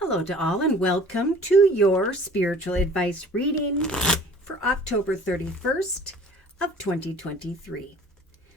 Hello to all and welcome to your spiritual advice reading for October 31st of 2023.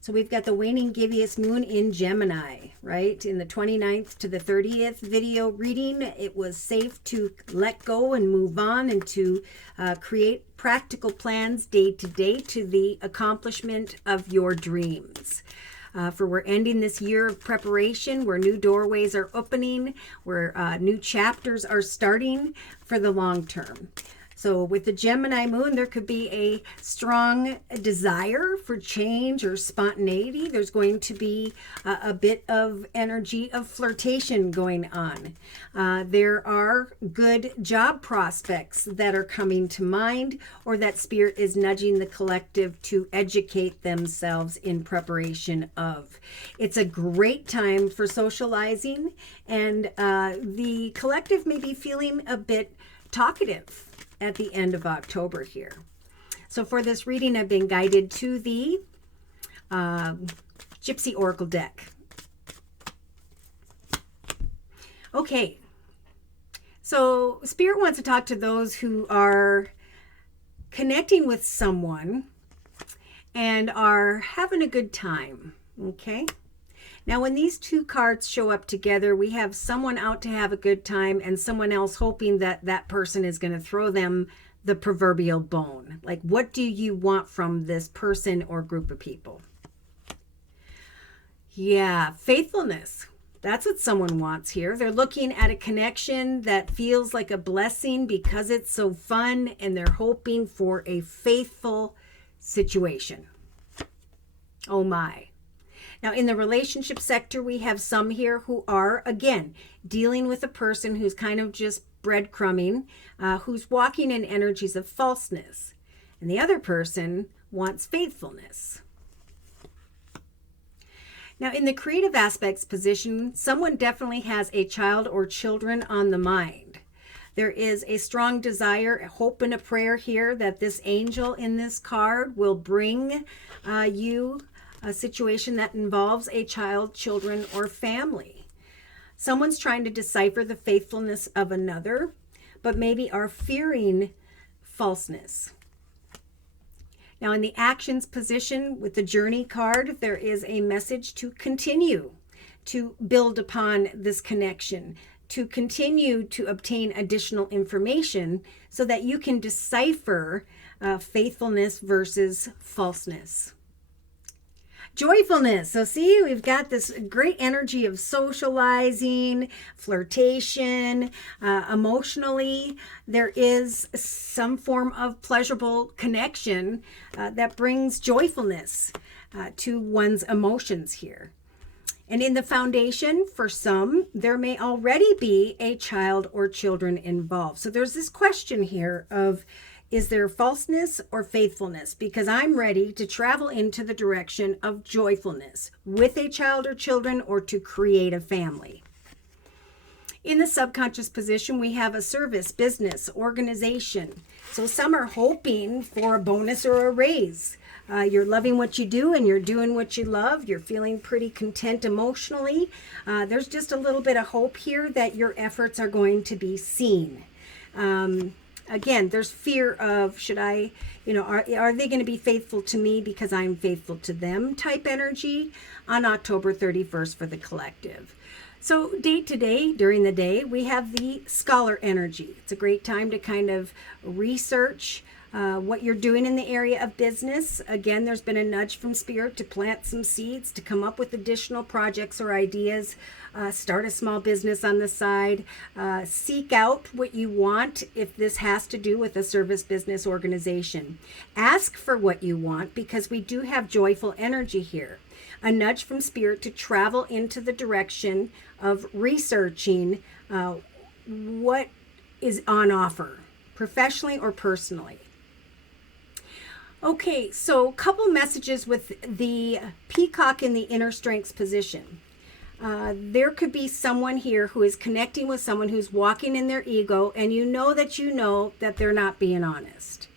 So we've got the waning gibbous moon in Gemini, right? In the 29th to the 30th video reading, it was safe to let go and move on and to create practical plans day to day to the accomplishment of your dreams. For we're ending this year of preparation where new doorways are opening, where new chapters are starting for the long term. So with the Gemini moon, there could be a strong desire for change or spontaneity. There's going to be a bit of energy of flirtation going on. There are good job prospects that are coming to mind, or that spirit is nudging the collective to educate themselves in preparation of. It's a great time for socializing, and the collective may be feeling a bit talkative at the end of October here. So for this reading, I've been guided to the Gypsy Oracle deck. Okay, so Spirit wants to talk to those who are connecting with someone and are having a good time, okay? Now, when these two cards show up together, we have someone out to have a good time and someone else hoping that that person is going to throw them the proverbial bone. Like, what do you want from this person or group of people? Yeah, faithfulness. That's what someone wants here. They're looking at a connection that feels like a blessing because it's so fun, and they're hoping for a faithful situation. Oh my. Now, in the relationship sector, we have some here who are, again, dealing with a person who's kind of just breadcrumbing, who's walking in energies of falseness. And the other person wants faithfulness. Now, in the creative aspects position, someone definitely has a child or children on the mind. There is a strong desire, a hope, and a prayer here that this angel in this card will bring you a situation that involves a child, children, or family. Someone's trying to decipher the faithfulness of another, but maybe are fearing falseness. Now, in the actions position with the journey card, there is a message to continue to build upon this connection, to continue to obtain additional information so that you can decipher faithfulness versus falseness. Joyfulness. So see, we've got this great energy of socializing, flirtation, emotionally. There is some form of pleasurable connection that brings joyfulness to one's emotions here. And in the foundation, for some, there may already be a child or children involved. So there's this question here of, is there falseness or faithfulness? Because I'm ready to travel into the direction of joyfulness with a child or children, or to create a family. In the subconscious position, we have a service, business, organization. So some are hoping for a bonus or a raise. You're loving what you do and you're doing what you love. You're feeling pretty content emotionally. There's just a little bit of hope here that your efforts are going to be seen. Again, there's fear of, should I, are they going to be faithful to me because I'm faithful to them type energy on October 31st for the collective. So day to day, during the day, we have the scholar energy. It's a great time to kind of research what you're doing in the area of business. Again, there's been a nudge from Spirit to plant some seeds, to come up with additional projects or ideas, start a small business on the side, seek out what you want if this has to do with a service business organization. Ask for what you want, because we do have joyful energy here. A nudge from Spirit to travel into the direction of researching what is on offer, professionally or personally. Okay, so a couple messages with the peacock in the inner strengths position. There could be someone here who is connecting with someone who's walking in their ego, and you know that they're not being honest.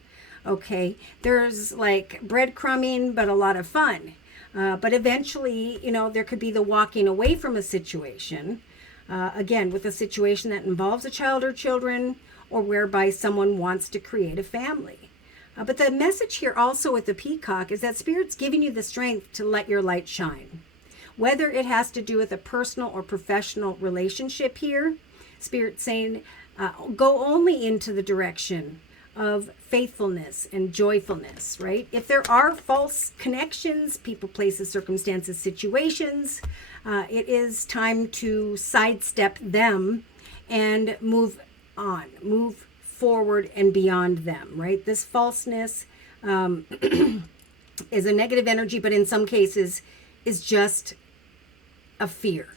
Okay, there's like breadcrumbing, but a lot of fun. But eventually, there could be the walking away from a situation. Again, with a situation that involves a child or children, or whereby someone wants to create a family. But the message here also with the peacock is that Spirit's giving you the strength to let your light shine. Whether it has to do with a personal or professional relationship here, Spirit's saying, go only into the direction of faithfulness and joyfulness, right? If there are false connections, people, places, circumstances, situations, it is time to sidestep them and move on, move forward and beyond them, right? This falseness is a negative energy, but in some cases is just a fear.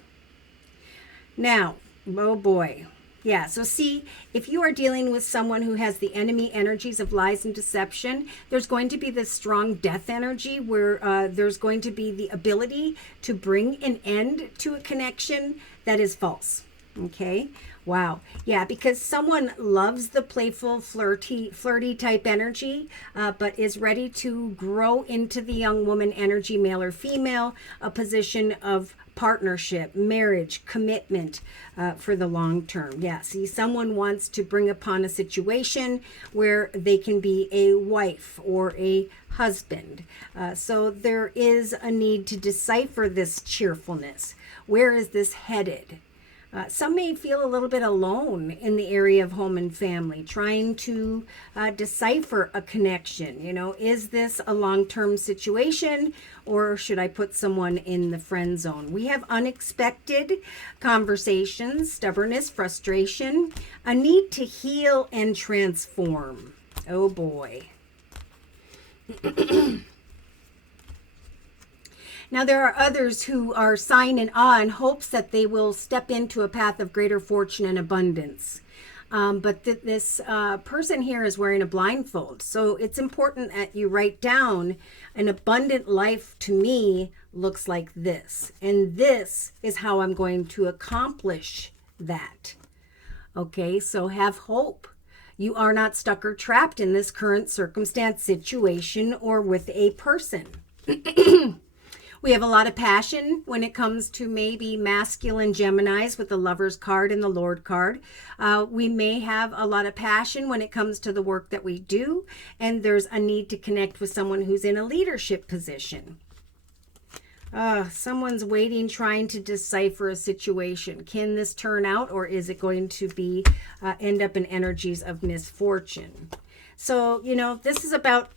Now, oh boy. Yeah, so see, if you are dealing with someone who has the enemy energies of lies and deception, there's going to be this strong death energy where there's going to be the ability to bring an end to a connection that is false. Okay. Wow. Yeah, because someone loves the playful, flirty type energy, but is ready to grow into the young woman energy, male or female, a position of partnership, marriage, commitment for the long term. Yeah, see, someone wants to bring upon a situation where they can be a wife or a husband. So there is a need to decipher this cheerfulness. Where is this headed? Some may feel a little bit alone in the area of home and family, trying to decipher a connection. You know, is this a long-term situation, or should I put someone in the friend zone? We have unexpected conversations, stubbornness, frustration, a need to heal and transform. Oh boy. Now, there are others who are signing on hopes that they will step into a path of greater fortune and abundance. But this person here is wearing a blindfold. So it's important that you write down an abundant life to me looks like this. And this is how I'm going to accomplish that. Okay, so have hope. You are not stuck or trapped in this current circumstance, situation, or with a person. We have a lot of passion when it comes to maybe masculine Geminis with the Lover's card and the Lord card. We may have a lot of passion when it comes to the work that we do, and there's a need to connect with someone who's in a leadership position. Someone's waiting, trying to decipher a situation. Can this turn out, or is it going to be end up in energies of misfortune? So, you know, this is about,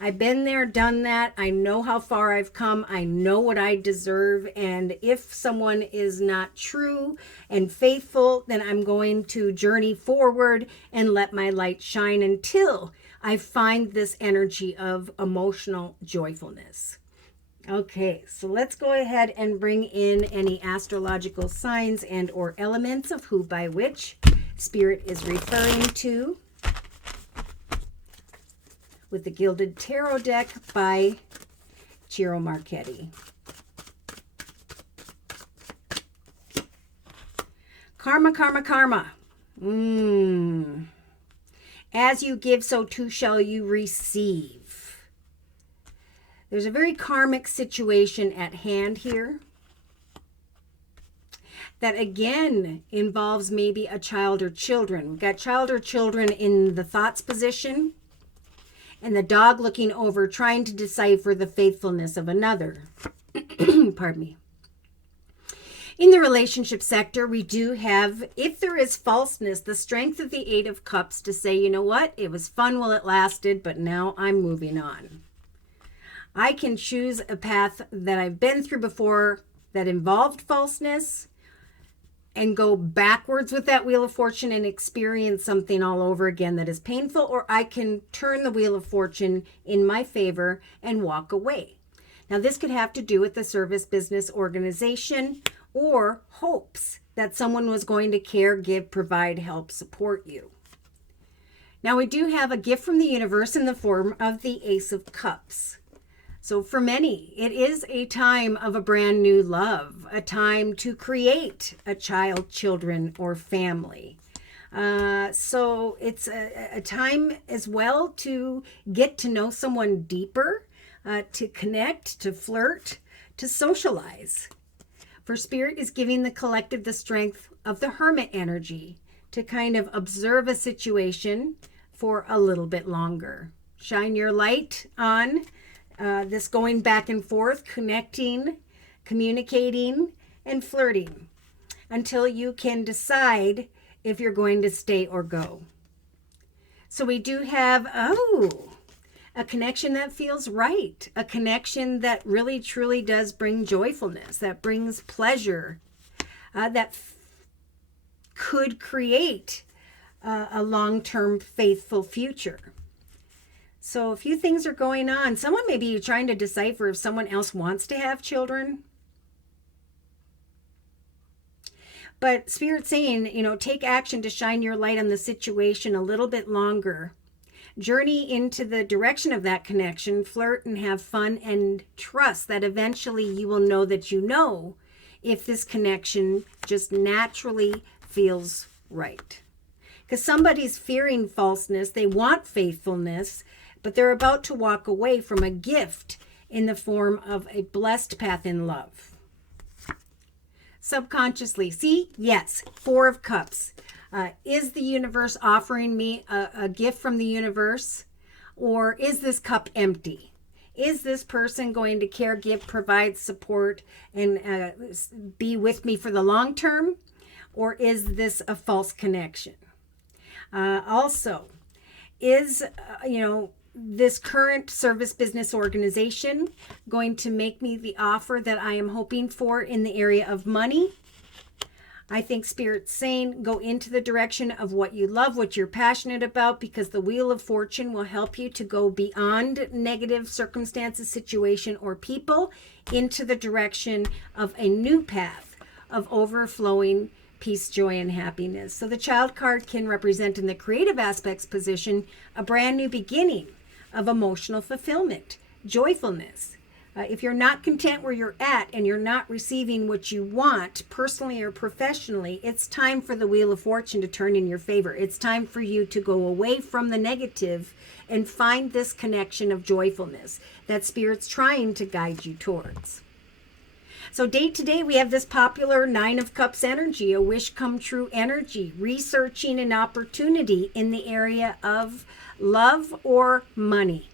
I've been there, done that. I know how far I've come. I know what I deserve. And if someone is not true and faithful, then I'm going to journey forward and let my light shine until I find this energy of emotional joyfulness. Okay, so let's go ahead and bring in any astrological signs and or elements of who by which Spirit is referring to with the Gilded Tarot deck by Ciro Marchetti. Karma, karma, karma. As you give, so too shall you receive. There's a very karmic situation at hand here that again involves maybe a child or children. We've got child or children in the thoughts position, and the dog looking over, trying to decipher the faithfulness of another. Pardon me. In the relationship sector, we do have, if there is falseness, the strength of the Eight of Cups to say, you know what, it was fun while it lasted, but now I'm moving on. I can choose a path that I've been through before that involved falseness and go backwards with that Wheel of Fortune and experience something all over again that is painful, or I can turn the Wheel of Fortune in my favor and walk away. Now, this could have to do with the service, business, organization, or hopes that someone was going to care, give, provide, help, support you. Now, we do have a gift from the universe in the form of the Ace of Cups. So for many, it is a time of a brand new love, a time to create a child, children, or family. So it's a time as well to get to know someone deeper, to connect, to flirt, to socialize. For Spirit is giving the collective the strength of the Hermit energy to kind of observe a situation for a little bit longer. Shine your light on this going back and forth, connecting, communicating, and flirting until you can decide if you're going to stay or go. So we do have, a connection that feels right, a connection that really truly does bring joyfulness, that brings pleasure, that could create a long-term faithful future. So a few things are going on. Someone may be trying to decipher if someone else wants to have children. But Spirit's saying, take action to shine your light on the situation a little bit longer. Journey into the direction of that connection, flirt and have fun, and trust that eventually you will know that you know if this connection just naturally feels right. Because somebody's fearing falseness, they want faithfulness, but they're about to walk away from a gift in the form of a blessed path in love. Subconsciously, see? Yes, Four of Cups. Is the universe offering me a gift from the universe? Or is this cup empty? Is this person going to care, give, provide support, and be with me for the long term? Or is this a false connection? Also, is, this current service business organization going to make me the offer that I am hoping for in the area of money? I think Spirit's saying go into the direction of what you love, what you're passionate about, because the Wheel of Fortune will help you to go beyond negative circumstances, situation, or people into the direction of a new path of overflowing peace, joy, and happiness. So the Child card can represent in the creative aspects position a brand new beginning of emotional fulfillment, joyfulness. If you're not content where you're at and you're not receiving what you want personally or professionally, it's time for the Wheel of Fortune to turn in your favor. It's time for you to go away from the negative and find this connection of joyfulness that Spirit's trying to guide you towards. So day to day, we have this popular Nine of Cups energy, a wish come true energy, researching an opportunity in the area of love or money.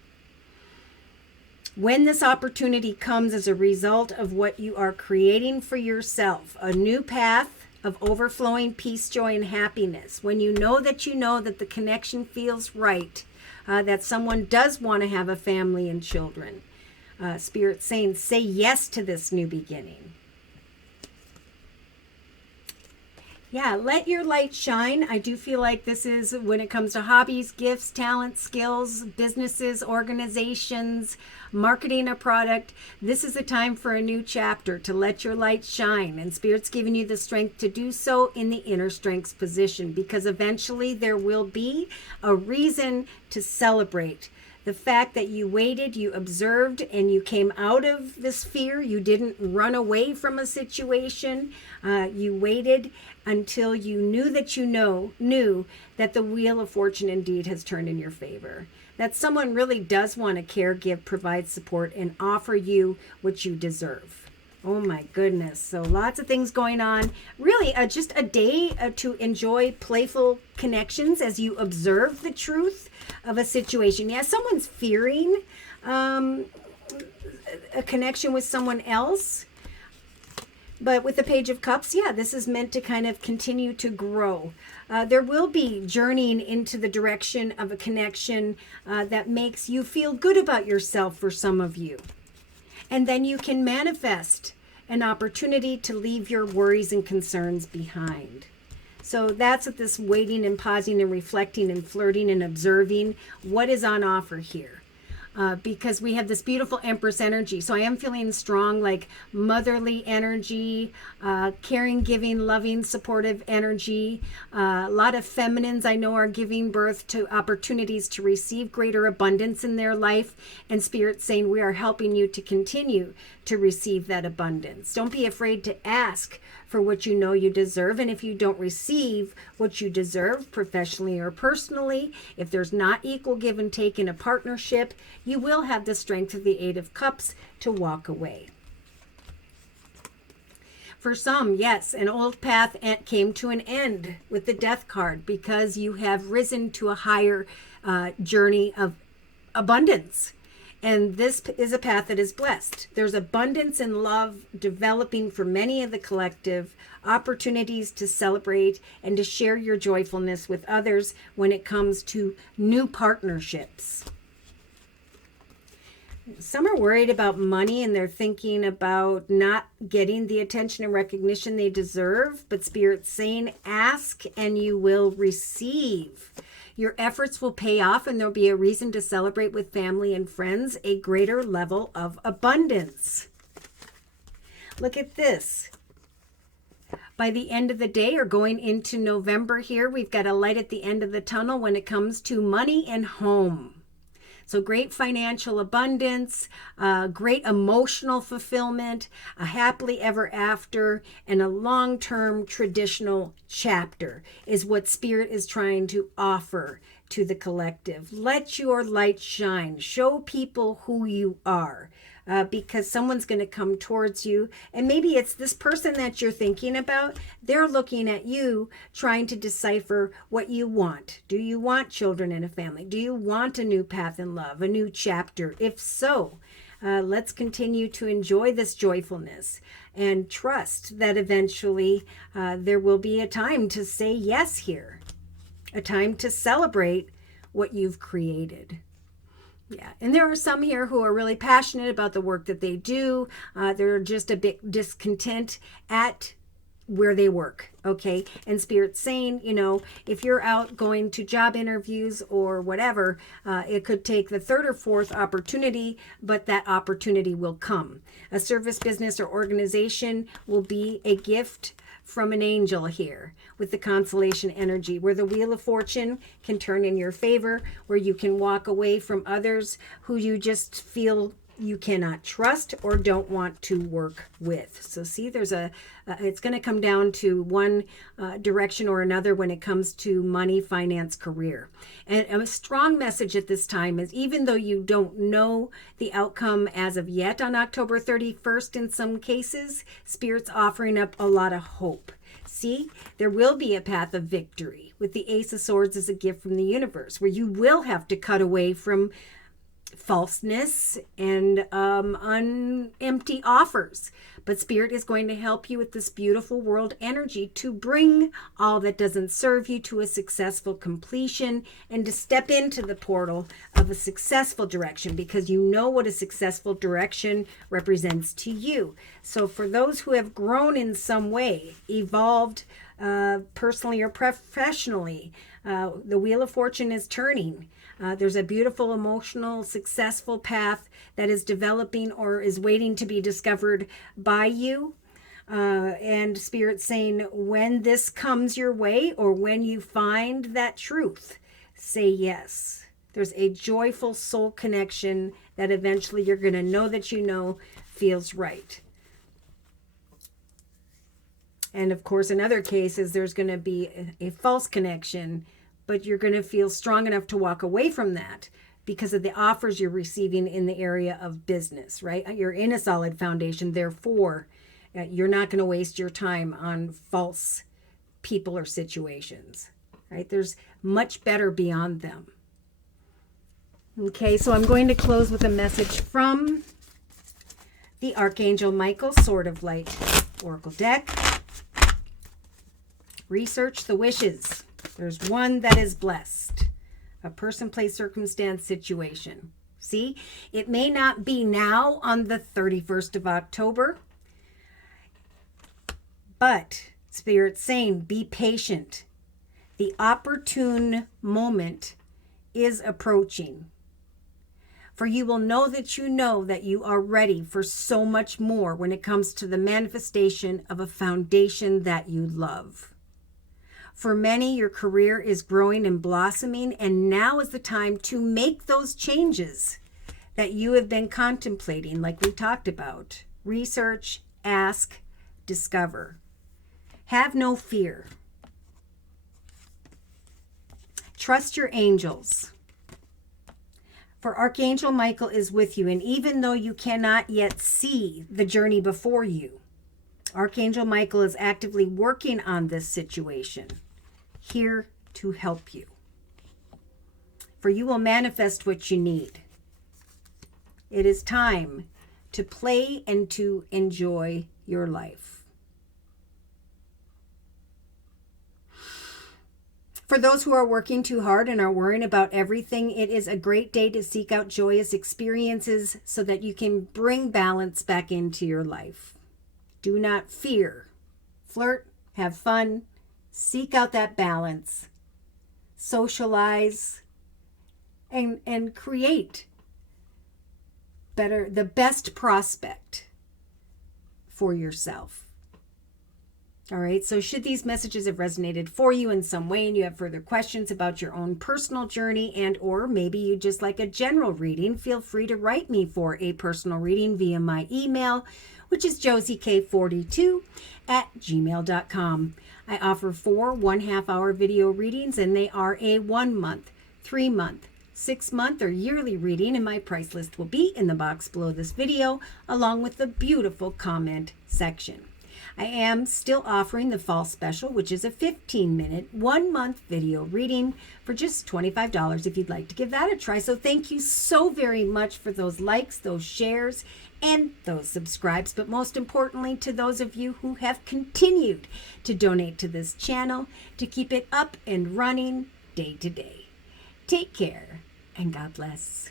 When this opportunity comes as a result of what you are creating for yourself, a new path of overflowing peace, joy, and happiness, when you know that the connection feels right, that someone does want to have a family and children, Spirit saying, say yes to this new beginning. Yeah, let your light shine. I do feel like this is when it comes to hobbies, gifts, talents, skills, businesses, organizations, marketing a product. This is a time for a new chapter to let your light shine. And Spirit's giving you the strength to do so in the inner strengths position, because eventually there will be a reason to celebrate. The fact that you waited, you observed, and you came out of this fear. You didn't run away from a situation. You waited until you knew that the Wheel of Fortune indeed has turned in your favor. That someone really does want to care, give, provide support, and offer you what you deserve. Oh my goodness. So lots of things going on. Really just a day to enjoy playful connections as you observe the truth of a situation. Yeah, someone's fearing a connection with someone else. But with the Page of Cups, yeah, this is meant to kind of continue to grow. There will be journeying into the direction of a connection that makes you feel good about yourself for some of you. And then you can manifest an opportunity to leave your worries and concerns behind. So that's what this waiting and pausing and reflecting and flirting and observing what is on offer here. Because we have this beautiful Empress energy. So I am feeling strong, like motherly energy, caring, giving, loving, supportive energy. A lot of feminines I know are giving birth to opportunities to receive greater abundance in their life. And Spirit's saying we are helping you to continue to receive that abundance. Don't be afraid to ask for what you know you deserve. And if you don't receive what you deserve professionally or personally, if there's not equal give and take in a partnership, you will have the strength of the Eight of Cups to walk away. For some, yes, an old path came to an end with the death card because you have risen to a higher journey of abundance. And this is a path that is blessed. There's abundance and love developing for many of the collective, opportunities to celebrate and to share your joyfulness with others when it comes to new partnerships. Some are worried about money and they're thinking about not getting the attention and recognition they deserve, but Spirit's saying, ask and you will receive. Your efforts will pay off and there'll be a reason to celebrate with family and friends a greater level of abundance. Look at this. By the end of the day or going into November here, we've got a light at the end of the tunnel when it comes to money and home. So great financial abundance, great emotional fulfillment, a happily ever after, and a long-term traditional chapter is what Spirit is trying to offer to the collective. Let your light shine. Show people who you are. Because someone's going to come towards you, and maybe it's this person that you're thinking about. They're looking at you, trying to decipher what you want. Do you want children and a family? Do you want a new path in love, a new chapter? If so, let's continue to enjoy this joyfulness and trust that eventually there will be a time to say yes here, a time to celebrate what you've created. Yeah, and there are some here who are really passionate about the work that they do. They're just a bit discontent at where they work, okay? And Spirit's saying, you know, if you're out going to job interviews or whatever, it could take the third or fourth opportunity, but that opportunity will come. A service, business, or organization will be a gift from an angel here with the consolation energy, where the Wheel of Fortune can turn in your favor, where you can walk away from others who you just feel you cannot trust or don't want to work with. So see, there's it's going to come down to one direction or another when it comes to money, finance, career. And a strong message at this time is, even though you don't know the outcome as of yet on October 31st, in some cases, Spirit's offering up a lot of hope. See, there will be a path of victory with the Ace of Swords as a gift from the universe, where you will have to cut away from falseness and empty offers. But Spirit is going to help you with this beautiful world energy to bring all that doesn't serve you to a successful completion and to step into the portal of a successful direction, because you know what a successful direction represents to you. So for those who have grown in some way, evolved personally or professionally, the Wheel of Fortune is turning. There's a beautiful, emotional, successful path that is developing or is waiting to be discovered by you. And Spirit's saying, when this comes your way or when you find that truth, say yes. There's a joyful soul connection that eventually you're going to know that you know feels right. And of course, in other cases, there's going to be a false connection, but you're going to feel strong enough to walk away from that because of the offers you're receiving in the area of business, right? You're in a solid foundation. Therefore, you're not going to waste your time on false people or situations, right? There's much better beyond them. Okay, so I'm going to close with a message from the Archangel Michael Sword of Light Oracle deck. Research the wishes. There's one that is blessed. A person, place, circumstance, situation. See, it may not be now on the 31st of October, but Spirit's saying, be patient. The opportune moment is approaching. For you will know that you are ready for so much more when it comes to the manifestation of a foundation that you love. For many, your career is growing and blossoming, and now is the time to make those changes that you have been contemplating, like we talked about. Research, ask, discover. Have no fear. Trust your angels. For Archangel Michael is with you, and even though you cannot yet see the journey before you, Archangel Michael is actively working on this situation, here to help you. For you will manifest what you need. It is time to play and to enjoy your life. For those who are working too hard and are worrying about everything, it is a great day to seek out joyous experiences so that you can bring balance back into your life. Do not fear. Flirt, have fun, seek out that balance, socialize, and create the best prospect for yourself. All right, so should these messages have resonated for you in some way and you have further questions about your own personal journey and or maybe you just like a general reading, feel free to write me for a personal reading via my email, which is josiek42@gmail.com. I offer 4 1/2-hour video readings and they are a 1 month, 3 month, 6 month, or yearly reading, and my price list will be in the box below this video along with the beautiful comment section. I am still offering the fall special, which is a 15-minute, 1-month video reading for just $25 if you'd like to give that a try. So thank you so very much for those likes, those shares, and those subscribes. But most importantly, to those of you who have continued to donate to this channel to keep it up and running day to day. Take care and God bless.